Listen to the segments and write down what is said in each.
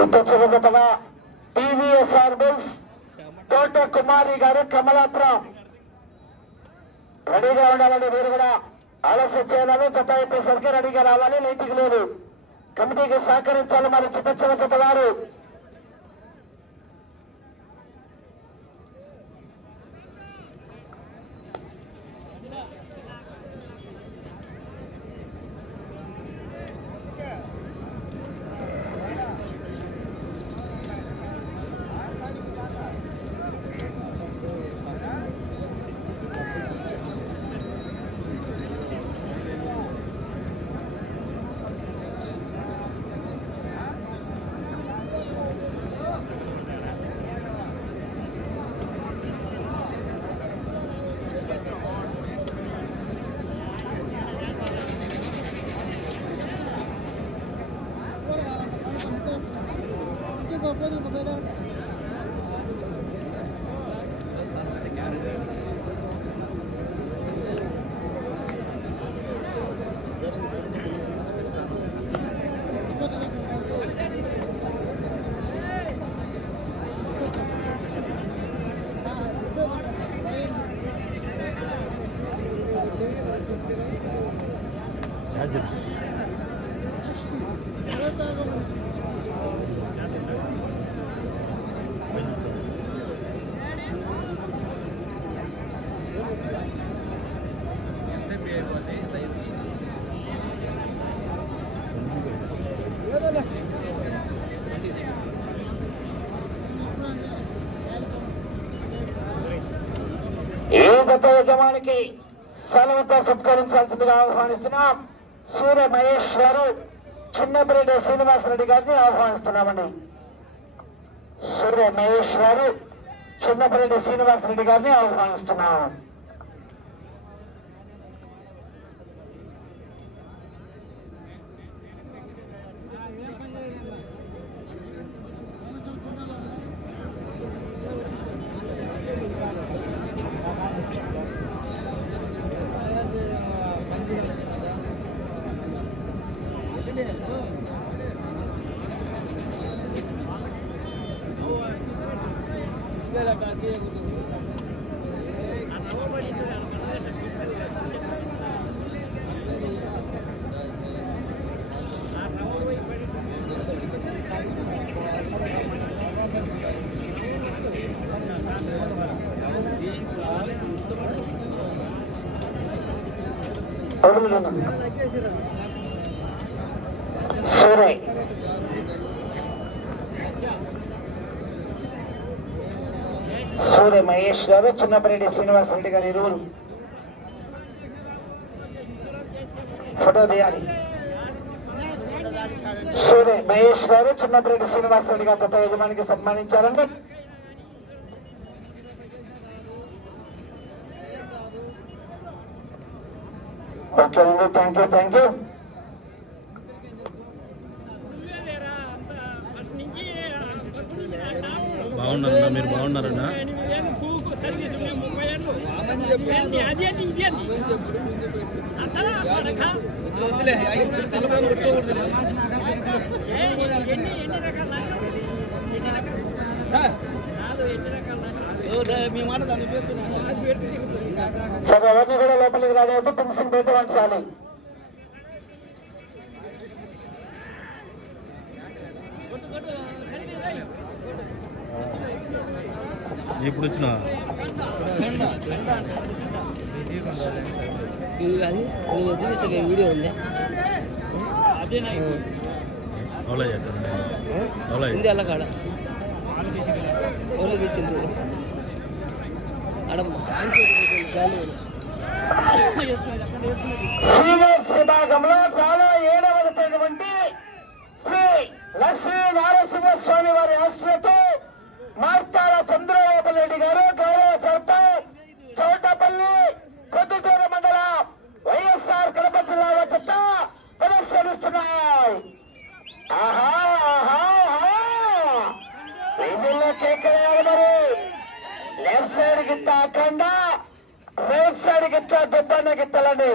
చిత్త చివరిగా టీవీఎస్ఆర్ తోట కుమారి గారు కమలాపురం. రెడీగా ఉండాలని మీరు కూడా. ఆలస్యం చేయాలని జత అయిపోయేసరికి రెడీగా రావాలి లైటింగ్ లేదు. కమిటీకి సహకరించాలి మరి చిత్త చిన్న వారు ఏ గత యజమానికి సెలవుతో సత్కరించాల్సిందిగా ఆహ్వానిస్తున్నాం. సూర్య మహేష్ గారు చిన్నపిరెడ్డి శ్రీనివాసరెడ్డి గారిని ఆహ్వానిస్తున్నామండి. సూర్య మహేష్ గారు చిన్నపిరెడ్డి శ్రీనివాసరెడ్డి గారిని ఆహ్వానిస్తున్నాం. సూరయ్ సూర్య మహేష్ గారు చిన్నపరెడ్డి శ్రీనివాసరెడ్డి గారు ఇరువురు. ఫోటో తీయాలి. సూర్య మహేష్ గారు చిన్నపరెడ్డి శ్రీనివాసరెడ్డి గారు గత యజమానికి సన్మానించారండి ఓకే అండి థ్యాంక్ యూ థ్యాంక్ యూ బాగున్నారన్నా మీరు బాగున్నారన్నా? మీ మాట దాన్ని సరే ఎవరిని కూడా లోపలికి రాలేదు పెన్షన్ పెట్టి వంచాలి ఇప్పుడు వచ్చిన? కాదు నేను తీసే వీడియో ఉంది? చేస్తాను అవలా ఉంది అలా కాడ. ఓన్లీ తీసింది ఆడ. సీనియర్స్ విభాగంలో చాలా ఏడవలసినటువంటి శ్రీ లక్ష్మీ నారసింహస్వామి వారి ఆశ్రతో మార్తాల చంద్రబాబు రెడ్డి గారు గౌరవ సర్పంచ్ చౌటపల్లి కొద్దిటూరు మండలం వైఎస్ఆర్ కడప జిల్లా చెత్త ప్రదర్శనిస్తున్నాయి. ఆహా ఆహా ఆహా. వీధుల్లో లెఫ్ట్ సైడ్ గిత్త అఖండ రైట్ సైడ్ గిత్త దుబ్బన్న గిత్తలండి?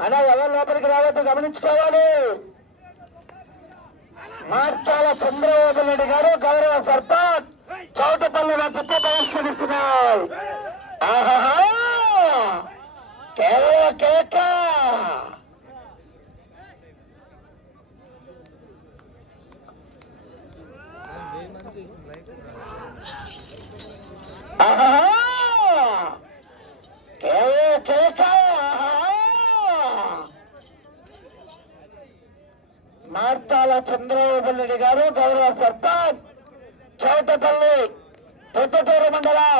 అన్నా ఎవరి లోపలికి రావద్దు గమనించుకోవాలి. మార్చాల చంద్రబాబు నాయుడు గారు గౌరవ సర్పంచ్. చౌటపల్లి వద్దకు ప్రదర్శనిస్తున్నారు ఆహాహా! కేవల కేక! ఆహాహా! కేవల కేక ఆహాహా! మార్తాల చంద్రబాబు నాయుడు గారు గౌరవ సర్పంచ్ చౌటపల్లి పొద్దుటూరు మండలం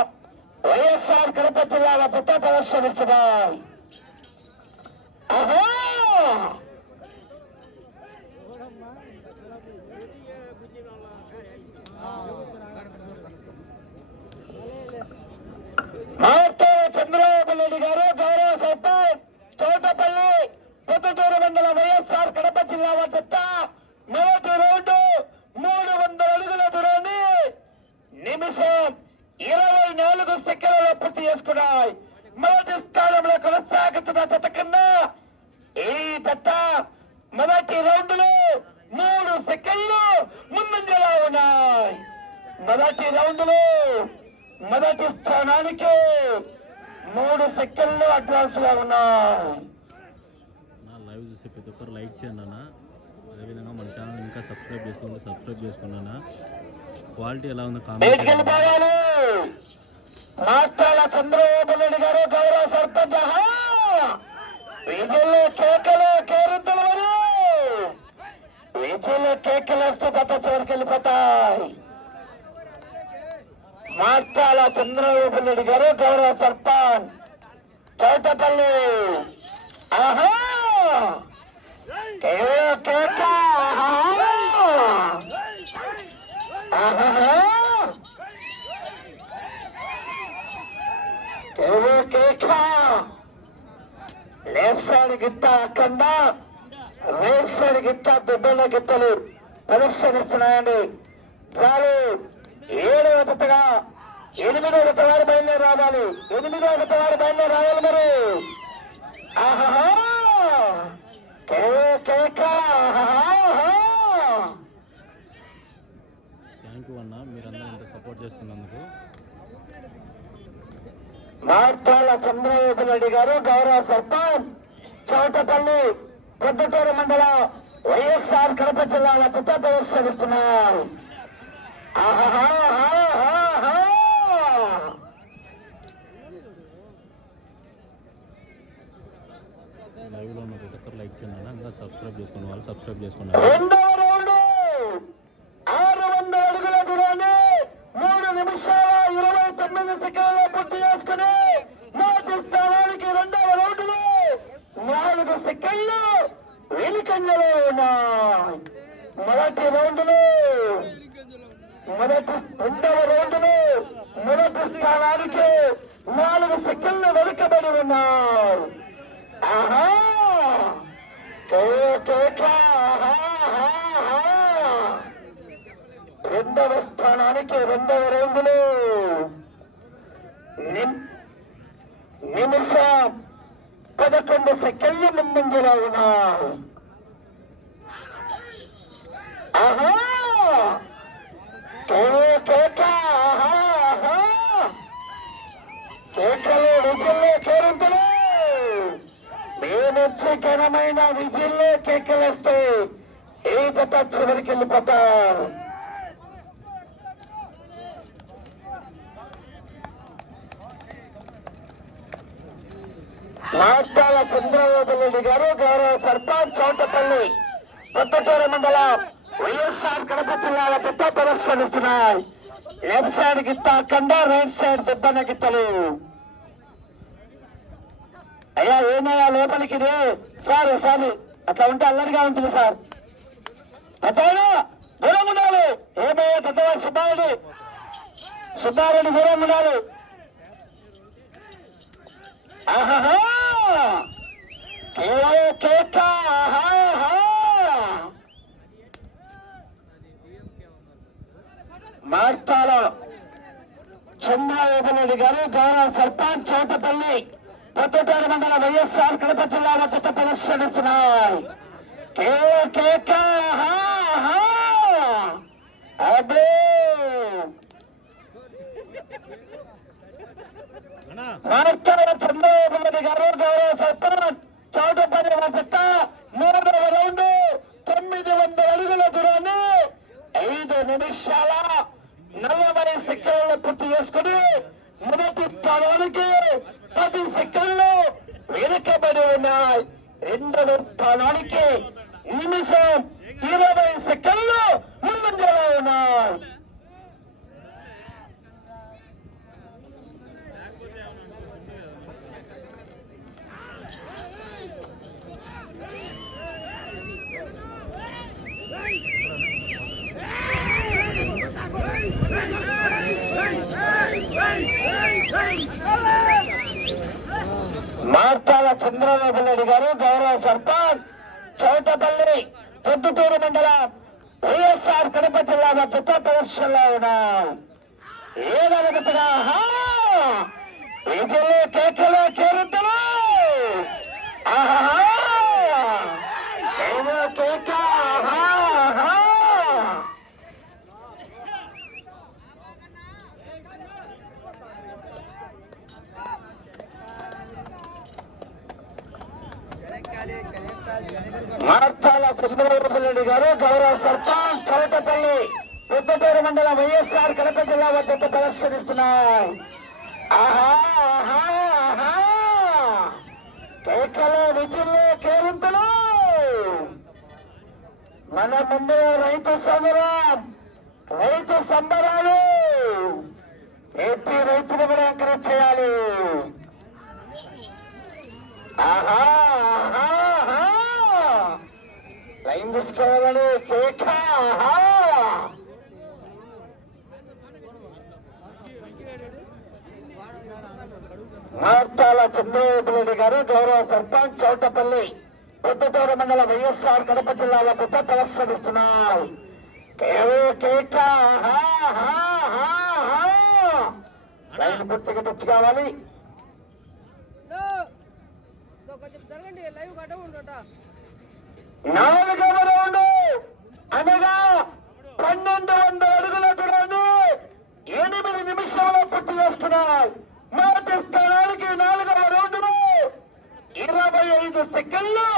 వైఎస్ఆర్ కడప జిల్లాలో పెద్ద ప్రదర్శనిస్తున్నారు ఆహా! మార్తాల చంద్రబాబు నాయుడు గారు గౌరవ సర్పంచ్ చౌటపల్లి పొద్దుటూరు మండలం వైఎస్ఆర్ కడప జిల్లా వద్ద మొదటి రౌండ్ మూడు వందల అడుగుల దూరాన్ని నిమిషం ఇరవై నాలుగు సెకండ్లలో పూర్తి చేసుకున్నాయి మొదటి స్థానంలో కొనసాగుతున్న జత కన్నా ఈ జత మొదటి రౌండ్లో మూడు సెకండ్లు ముందంజలో ఉన్నాయి మొదటి రౌండ్లో మొదటి స్థానానికి మూడు సెకండ్లు అడ్వాన్స్లో ఉన్నాయి నా లైవ్ చూసే ప్రతి ఒక్కరు లైక్ చేయండి అన్న అదేవిధంగా మన ఛానల్ ఇంకా సబ్స్క్రైబ్ చేసుకోండి సబ్స్క్రైబ్ చేసుకున్నాను? క్వాలిటీ ఎలా ఉందో కామెంట్ చంద్రబాబు నాయుడు గారు గౌరవ సర్పంచ్! విజులు కేకలు కేరింతలు కేకలు వస్తే గత చివరికి వెళ్ళిపోతాయి. మాట్లాడ చంద్రబాబు నాయుడు గారు గౌరవ సర్పంచ్ చౌటపల్లి. ఆహా! కేక ఆహా! ఆహా! లెఫ్ట్ సైడ్ గిత్త అక్కడ రైట్ సైడ్ గిత్త దుబ్బల గిత్తలు ప్రదర్శనిస్తున్నాయండి చాలు ఏడవ జతగా ఎనిమిదో జత వారు బయలుదేరి రావాలి ఎనిమిదో జత వారు బయలుదేరి రావాలి మరి ఆహా కేవల కేక ఆహా! థ్యాంక్ యూ అన్న మీరందరూ ఇంత సపోర్ట్ చేస్తున్నందుకు. మార్తాల చంద్రబాబు నాయుడు గారు గౌరవ సర్పంచ్ చౌటపల్లి పొద్దుటూరు మండలం వైఎస్ఆర్ కడప జిల్లాల పుట్ట ప్రదర్శనిస్తున్నారు ఆహాహాహాహా. లైవ్లో ఉన్న ప్రతి ఒక్కరు లైక్ చేయండి ఇంకా సబ్స్క్రైబ్ చేసుకున్న వాళ్ళు సబ్స్క్రైబ్ చేసుకున్నారు రెండవ రౌండ్ ఆరు వందల అడుగుల దూరాన్ని మూడు నిమిషాల ఇరవై తొమ్మిది సెకండ్లు పూర్తి చేసుకుని మొదటి స్థానానికి రెండవ రౌండ్లో నాలుగు సెకండ్లు వెలికంజలో ఉన్నాయి. మొదటి రౌండ్లో మొదటి రెండవ రౌండ్లో మొదటి స్థానానికి నాలుగు సెకండ్లు వెనుకబడి ఉన్నారు. ఆహా! ఆహా ఆహాహాహా. రెండవ స్థానానికి రెండవ రౌండ్లు నిమ్- నిమిషం పదకొండు సెకండ్లు ముందంజలో ఉన్నారు. ఆహా! కే- కేక ఆహాహా. కేకలు విజిల్లో కేరింతలు మేమొచ్చి ఘనమైన విజిల్లో కేకలేస్తే ఏ జత చివరికి వెళ్ళిపోతారు? రాష్ట్రాల చంద్రబాబు గారు గౌరవ సర్పంచ్ చౌటపల్లి కొత్తటూరు మండలం వైఎస్ఆర్ కడప జిల్లాల చెత్త ప్రదర్శనిస్తున్నాయి. లెఫ్ట్ సైడ్ గిత్త అఖండ రైట్ సైడ్ దుబ్బన్న గిత్తలు. అయ్యా ఏమయ్యా లోపలికి ఇది? సార్ సార్ అట్లా ఉంటే అల్లరిగా ఉంటుంది సార్. పెద్దవాడు దూరం ఉండాలి. ఏమయ్యా పెద్దవాడు సుబ్బారెడ్డి. సుబ్బారెడ్డి దూరం ఉండాలి. ఆహాహా! కేవలం కేక చంద్రబాబు గారు గౌరవ సర్పంచ్ చౌటపల్లి పొద్దుటూరు మండల వైఎస్ఆర్ కడప జిల్లాలో వద్ద ప్రదర్శనిస్తున్నారు. కేక అదే అన్నా. చంద్రబాబు నాయుడు గారు గౌరవ సర్పంచ్. చౌటపల్లి వసత. మూడవ రౌండ్. తొమ్మిది వందల అడుగుల దూరాన్ని ఐదు నిమిషాల నలభై సెకండ్లు పూర్తి చేసుకుని మొదటి స్థానానికి పది సెకండ్లు వెనుకబడి ఉన్నాయి. రెండవ స్థానానికి నిమిషం ఇరవై సెకండ్లు ముందంజలో ఉన్నాయి మార్తాల చంద్రబాబు నాయుడు గారు గౌరవ సర్పంచ్ చౌటపల్లి గుంటూరు మండలం వైఎస్ఆర్ కడప జిల్లా మధ్యతో ప్రదర్శనలో ఉన్నాం. ఏదనగతగా విజయలు కేకలు కేరింతలు! ఆహా ఏదో కేక ఆహా, ఆహా. మార్చాల చంద్రబాబు గారు గౌరవ సర్పంచ్ చౌటపల్లి పెద్దపేరు మండలం వైఎస్ఆర్ కడప జిల్లా వద్ద ప్రదర్శనిస్తున్నారు ఆహా ఆహా ఆహా. కేకలు విజిల్లు కేరింతలు. మన ముందు రైతు సంబరం రైతు సంబరాలు. ఏపీ రైతులు కూడా ఎంకరేజ్ చేయాలి. ఆహా ఆహా. లైన్ తీసుకోవాలని కేక. ఆహా. మార్తాల చంద్రబాబు నాయుడు గారు గౌరవ సర్పంచ్ చౌటపల్లి పొద్దుటూరు మండల వైఎస్ఆర్ కడప జిల్లాలో పెద్ద ప్రదర్శనిస్తున్నారు లైన్ పూర్తిగా టచ్ కావాలి. కొంచెం జరగండి లైవ్ కట్ట ఉంటుంటా నాలుగవ రౌండ్. అనగా పన్నెండు వందల అడుగుల దూరాన్ని ఎనిమిది నిమిషాలు పూర్తి చేస్తున్నాయి మొదటి స్థానానికి నాలుగవ రౌండ్ ఇరవై ఐదు సెకండ్లు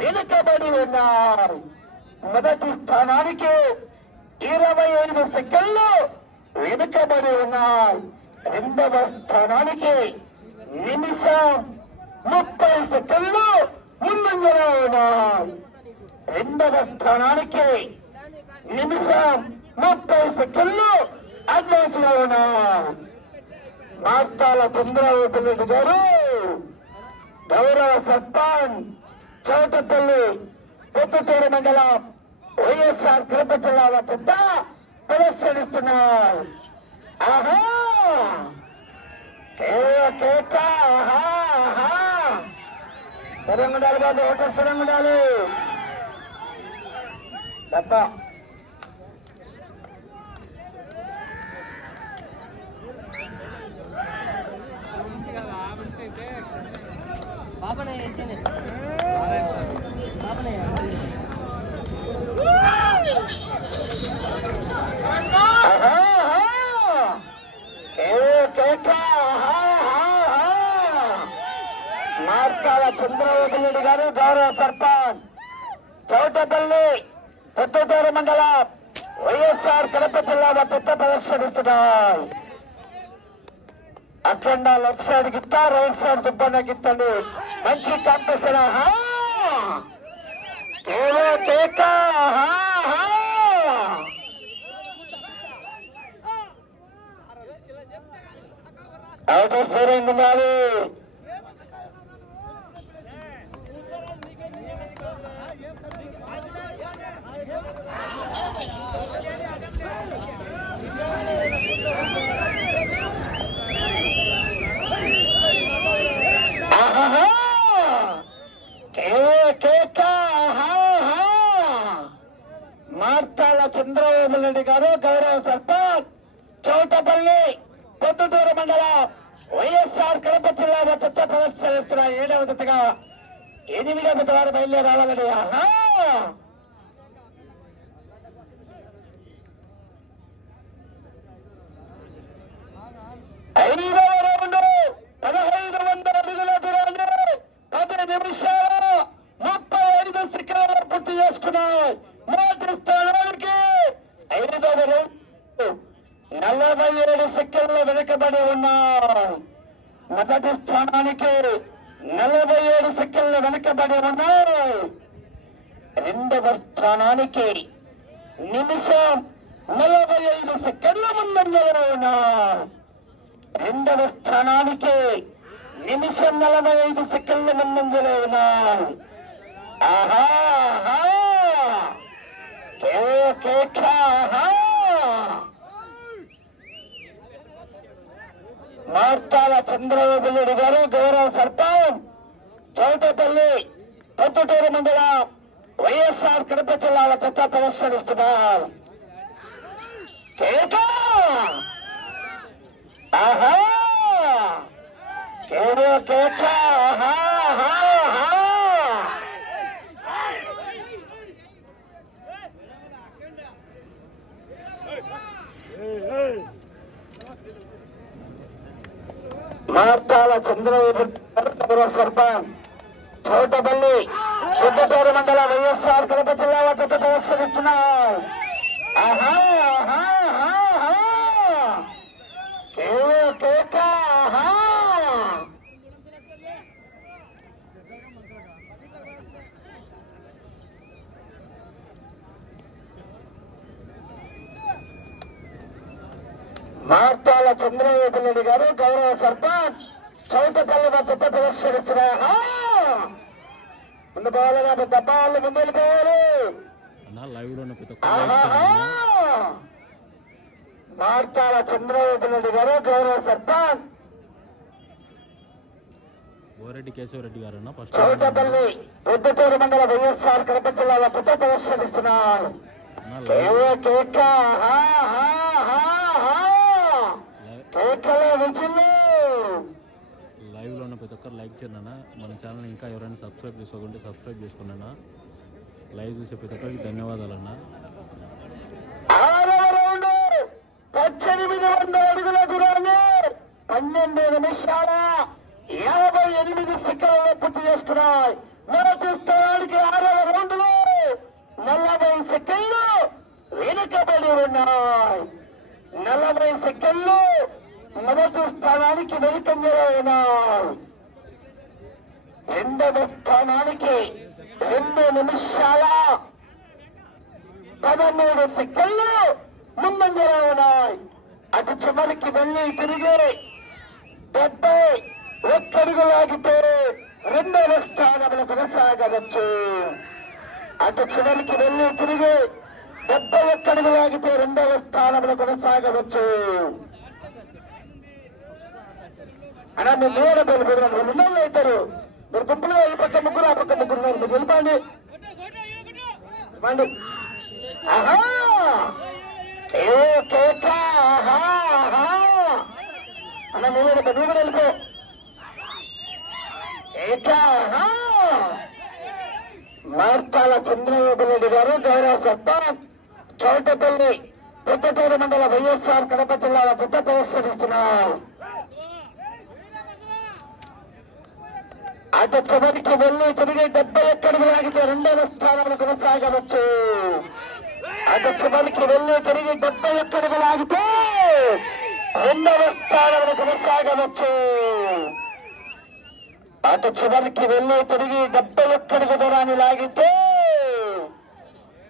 వెనుకబడి ఉన్నారు మొదటి స్థానానికి ఇరవై ఐదు సెకండ్లు వెనుకబడి ఉన్నాయి. రెండవ స్థానానికి నిమిషం ముప్పై సెకండ్లు ముందంజలో ఉన్నాయి. రెండవ స్థానానికి నిమిషం ముప్పై సెకండ్లు అడ్వాన్స్లో ఉన్నారు. మార్తాల చంద్రబాబు రెడ్డి గారు గౌరవ సర్పంచ్ చౌటపల్లి పొత్తుటూరు మండలం వైఎస్ఆర్ తిరుపతి జిల్లా వద్ద ప్రదర్శనిస్తున్నారు. ఆహా! కేక ఆహా ఆహా! స్థిరంగా ఉండాలి బాబు హోటల్ ఉండాలి తప్ప పాపనే అయితేనే పాపనే ఆహా, ఆహా. కేవ కేక ఆహా, ఆహా, ఆహా. మార్కాల చంద్రబాబు నాయుడు గారు గౌరవ సర్పంచ్ చౌటపల్లి పుత్తూరు మండలం వైఎస్ఆర్ కడప జిల్లా వద్ద ప్రదర్శనిస్తున్నారు అఖండ లెఫ్ట్ సైడ్ గిత్తా రైట్ సైడ్ సుబ్బన్న గిత్తండి మంచి కాంపిటీషన్ ఆహా కేవో కేక ఆహా, ఆహా. అవుట్ స్కోరింగ్ ఉండాలి ఆహాహా! మార్తాళ్ళ చంద్రబాబు నాయుడు గారు గౌరవ సర్పంచ్ చౌటపల్లి పొద్దుటూరు మండలం వైఎస్ఆర్ కడప జిల్లా వద్ద ప్రదర్శనిస్తున్న ఏడవ జతగా ఎనిమిదవ జత వారు బయలుదేరి ఆహా! ఐదవ రౌండ్ పదహైదు వందల అడుగుల దూరాన్ని పది నిమిషాల ముప్పై ఐదు సెకండ్లు పూర్తి చేసుకున్నాయి. మొదటి స్థానానికి ఐదవ రౌండ్ నలభై ఏడు సెకండ్లు వెనుకబడి ఉన్నాయి. మొదటి స్థానానికి నలభై ఏడు సెకండ్లు వెనుకబడి ఉన్నాయి. రెండవ స్థానానికి నిమిషం నలభై ఐదు సెకండ్ల ముందంజలో ఉన్నారు రెండవ స్థానానికి నిమిషం నలభై ఐదు సెకండ్ల ముందంజలో ఉన్నారు మార్తాల చంద్రబాబు గారు గౌరవ సర్పంచ్. చౌటపల్లి పొత్తుటూరు మండలం వైఎస్ఆర్ కడప జిల్లాల చెత్త ప్రదర్శనిస్తున్నారు. కేక! ఆహా! కేడు మార్తాల చంద్రబాబు సర్పంచ్ చౌటపల్లి సిద్ధపేరు మండల వైఎస్ఆర్ కడప జిల్లా వద్ద ప్రదర్శనిస్తున్నారు ఆహా, ఆహా, మార్తాల చంద్రబాబు నాయుడు గారు గౌరవ సర్పంచ్ చౌటపల్లి వద్ద ప్రదర్శనిస్తున్నారు ముందు పోవాలన్నా డబ్బా వాళ్ళు ముందు వెళ్ళిపోవాలి. మార్తాల చంద్రబాబు నాయుడు గారు గౌరవ సర్పంచ్ బోరెడ్డి కేశవరెడ్డి గారు చౌటపల్లి పొద్దుటూరు మండల వైఎస్ఆర్ కడప జిల్లా వద్ద ప్రదర్శనిస్తున్నారు. లైవ్. లైవ్లో ఉన్న ప్రతి ఒక్కరు లైక్ చేయండి అన్న. మన ఛానల్ ఇంకా ఎవరైనా సబ్స్క్రైబ్ చేసుకోకుంటే సబ్స్క్రైబ్ చేసుకోండి అన్న. లైవ్ చూసే ప్రతి ఒక్కరికి ధన్యవాదాలు అన్న ఆరవ రౌండ్ పద్దెనిమిది వందల అడుగుల దూరాన్ని పన్నెండు నిమిషాల యాభై ఎనిమిది సెకండ్లు పూర్తి చేసుకున్నాయి మొదటి స్థానానికి ఆరవ రౌండ్లు. నలభై సెకండ్లు వెనుకబడి ఉన్నాయి. నలభై సెకండ్లు మొదటి స్థానానికి వెనుకంజలో ఉన్నాయి. రెండవ స్థానానికి రెండు నిమిషాల పదమూడు సెకండ్లు ముందంజలో ఉన్నాయి. అటు చివరికి వెళ్ళి తిరిగి డెబ్బై ఒక్కడుగు లాగితే రెండవ స్థానంలో కొనసాగవచ్చు. అటు చివరికి వెళ్ళి తిరిగి డెబ్బై ఒక్కడుగు లాగితే రెండవ స్థానంలో కొనసాగవచ్చు. అలా మీరు మూడు వెళ్ళిపోతున్నారు రెండు నెలలు అవుతారు. మీరు గుంపులో ఈ పక్క ముగ్గురు ఆ పక్క ముగ్గురు ఉన్నారు. మీరు వెళ్ళిపోండి. ఇవ్వండి ఆహా! ఏ కేక ఆహా! అన్న నువ్వు వెళ్ళిపో నువ్వు కూడా వెళ్ళిపో. మార్తాల చంద్రబాబు గారు గౌరవ సర్పంచ్ చౌటపల్లి పెద్దటూరు మండల వైఎస్ఆర్ కడప జిల్లాల పెద్ద ప్రదర్శనిస్తున్నారు అటు చివరికి వెళ్ళి తిరిగి డెబ్బై ఎక్కడికి లాగితే రెండవ స్థానంలో కొనసాగవచ్చు. అటు చివరికి వెళ్ళి తిరిగి డెబ్బై ఎక్కడికి లాగితే రెండవ స్థానంలో కొనసాగవచ్చు. అటు చివరికి వెళ్ళి తిరిగి డెబ్బై ఒక్కడికి దూరాన్ని లాగితే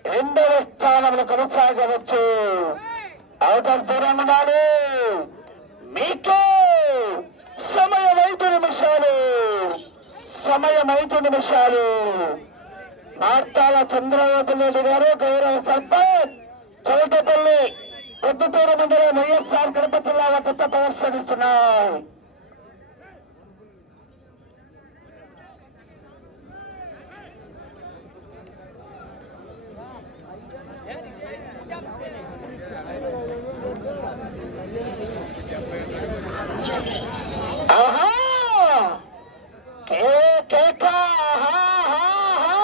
రెండవ స్థానంలో కొనసాగవచ్చు. అవతల దూరం ఉండాలి మీకు సమయం ఐదు నిమిషాలు. సమయం ఐదు నిమిషాలు. మార్తాల చంద్రబాబు నాయుడు గారు గౌరవ సర్పంచ్ చౌటపల్లి పొద్దుటూరు మండలం వైఎస్ఆర్ కడప జిల్లా వద్ద ప్రదర్శనిస్తున్నారు ఆహా కే కేక ఆహా ఆహా ఆహా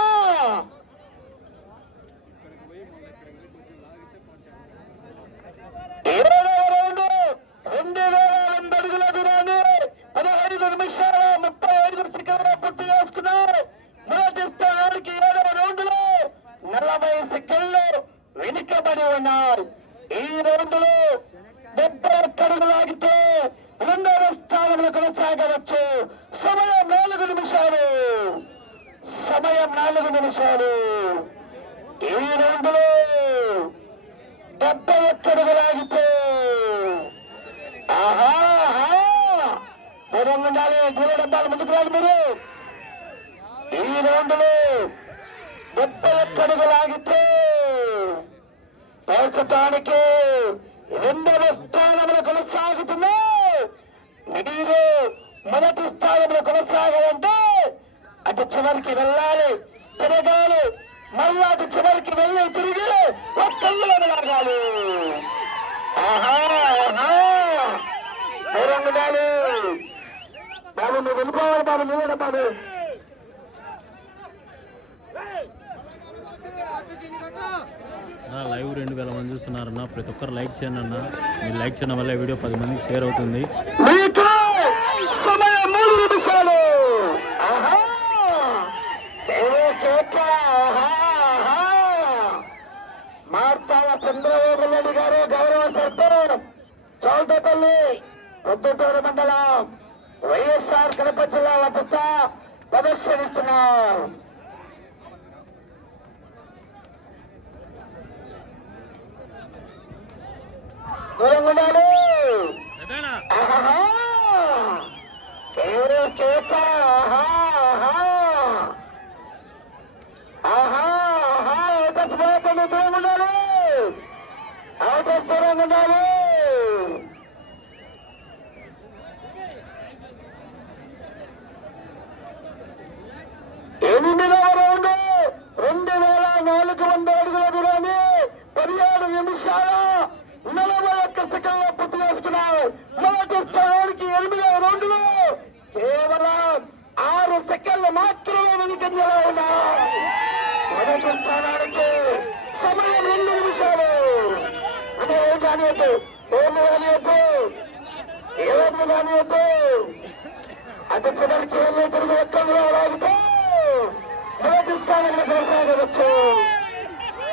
ఏడవ రౌండ్ రెండు వేల వంద అడుగుల ముప్పై ఐదు సెకండ్లు పూర్తి చేసుకున్నారు మొదటి స్థానానికి ఏడవ రౌండ్లో నలభై సెకండ్లు వెనుకబడి ఉన్నాయి ఈ రౌండ్లో డెబ్బై ఒక్కడుగు లాగితే రెండవ స్థానంలో కొనసాగవచ్చు సమయం నాలుగు నిమిషాలు సమయం నాలుగు నిమిషాలు ఈ రౌండ్లో డెబ్బై ఒక్కడుగులాగితే ఆహా ఆహా. ఉండాలి దూర డబ్బాలు ముందుకు రాదు మీరు. ఈ రౌండ్లో డెబ్బై ఒక్కడుగు లాగితే ప్రస్తుతానికి రెండవ స్థానంలో కొనసాగుతుంది మీరు మొదటి స్థానంలో కొనసాగాలంటే అటు చివరికి వెళ్ళాలి తిరగాలి మళ్ళా చివరికి వెళ్ళి తిరిగి ఒక్కళ్ళు లాగాలి ఆహా ఆహా. ఉండాలి. బాబు నువ్వు వెళ్ళిపోవాలి బాబు నువ్వు బాబు. లైవ్ రెండు వేల మంది చూస్తున్నారన్న. ప్రతి ఒక్కరు లైక్ చేయండి అన్న. మీరు లైక్ చేయడం వల్ల వీడియో పది మందికి షేర్ అవుతుంది. చౌటపల్లి పొద్దుటూరు మండలం వైఎస్ఆర్ కడప జిల్లా వద్ద ప్రదర్శనిస్తున్నారు. దూరంగా ఉండాలి! ఎవరు పోకుండా దూరంగా ఉండాలి. అవకాశం దూరంగా ఉండాలి ఎనిమిదవ రౌండ్ రెండు వేల నాలుగు వందల అడుగుల దూరాన్ని పదిహేడు నిమిషాల నలభై ఒక్క సెకండ్లో పూర్తి చేసుకున్నారు మొదటి స్థానానికి ఎనిమిదవ రౌండ్లో కేవలం ఆరు సెకండ్లు మాత్రమే వెనుకంజలో ఉన్నారు మొదటి స్థానానికి సమయం రెండు నిమిషాలు. అదే ఏం కానివద్దు ఏమి కానివద్దు ఏమి కానివద్దు అటు చివరికి వెళ్ళి తిరిగి ఎక్కడ రాగితే మొదటి స్థానంలో కొనసాగవచ్చు.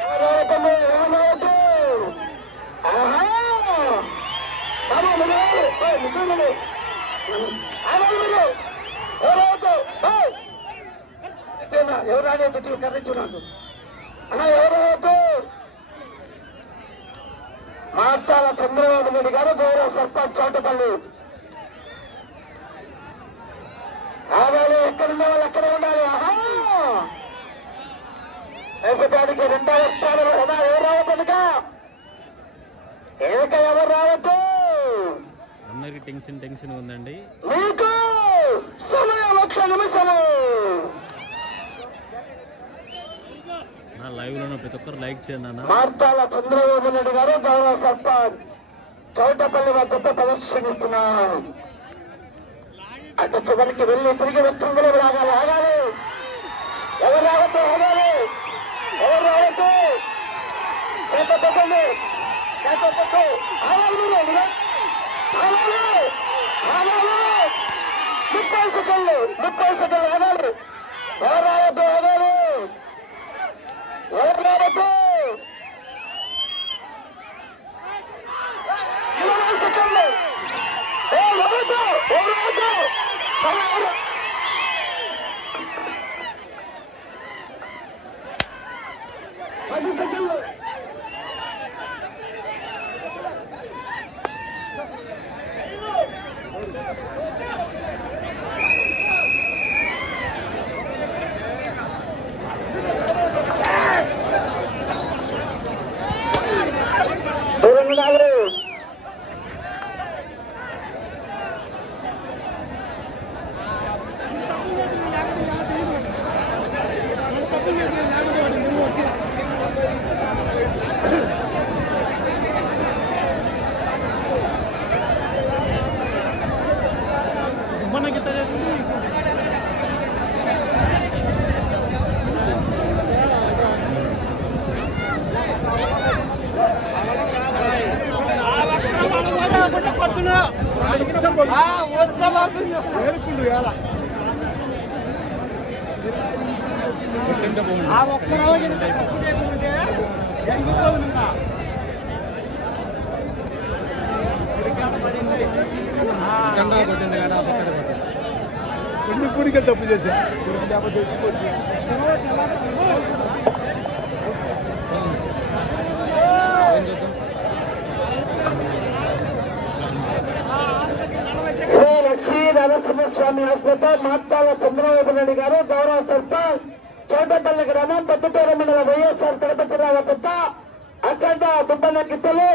ఏమవుతుంది ఏమవుతుంది ఆహా! ఎవరు రాలేదు కర్రించు నాకు అన్నా ఎవరవుతూ మార్చాల చంద్రబాబు నాయుడు గారు గౌరవ సర్పంచ్ చోటపల్లి ఆగాలి ఎక్కడున్న వాళ్ళు అక్కడే ఉండాలి ఆహా వేసటానికి రెండవ స్థానంలో ఉన్నా ఎవరు రావద్దు ఏమిక ఎవరు రావద్దు? అందరికి టెన్షన్ టెన్షన్ ఉందండి. నా లైవ్లో ప్రతి ఒక్కరు లైక్ చేయండి చంద్రబాబు నాయుడు గారు గౌరవ సర్పంచ్ చౌటపల్లి వద్ద ప్రదర్శనిస్తున్నారు అటు చివరికి వెళ్ళి తిరిగి వ్యక్తులు రాగాలి ఆగాలి ఎవరు రావద్దు ఆగాలి. ఎవరు రావద్దు చేత పెట్టండి చేత పెట్టు ఆగాలి మీరు మీరు. ఆగాలి ఆగాలి ముప్పై సెకండ్లు ముప్పై సెకండ్లు ఆగాలి. ఎవరు రావద్దు ఆగాలి ఎవరు రావద్దు ఇరవై సెకండ్లు ఏ ఎవరొద్దు ఎవరొద్దు ఎవరు పది సెకండ్లు దూరం ఉండాలి ఏరుకుండు ఎలా ఎన్ని పూరికే లేకపోతే శ్రీ లక్ష్మీ నరసింహస్వామి ఆశ్రత మాత్తాల చంద్రబాబు నాయుడు గారు గౌరవ సర్పంచ్ చోటపల్లి గ్రామం పత్తిటూరు మండల వైఎస్ఆర్ తిరుపతి రావత పెద్ద అఖండ దుబ్బన్న గిత్తలు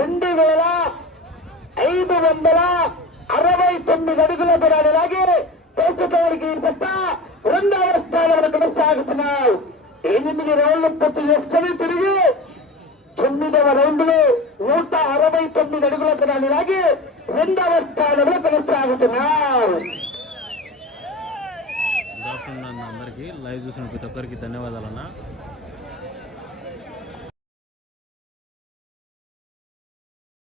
రెండు వేల ఐదు వందల అరవై తొమ్మిది అడుగుల దూరాన్ని లాగి ప్రస్తుతానికి ఈ రెండవ స్థానంలో కొనసాగుతున్నాయి. ఎనిమిది రౌండ్లు పూర్తి చేసుకొని తిరిగి తొమ్మిదవ రౌండ్లో నూట అరవై తొమ్మిది అడుగుల తనాన్ని లాగి రెండవ స్థానంలో కొనసాగుతున్నారు అందరికీ లైవ్ చూసిన ప్రతి ఒక్కరికి ధన్యవాదాలన్నా.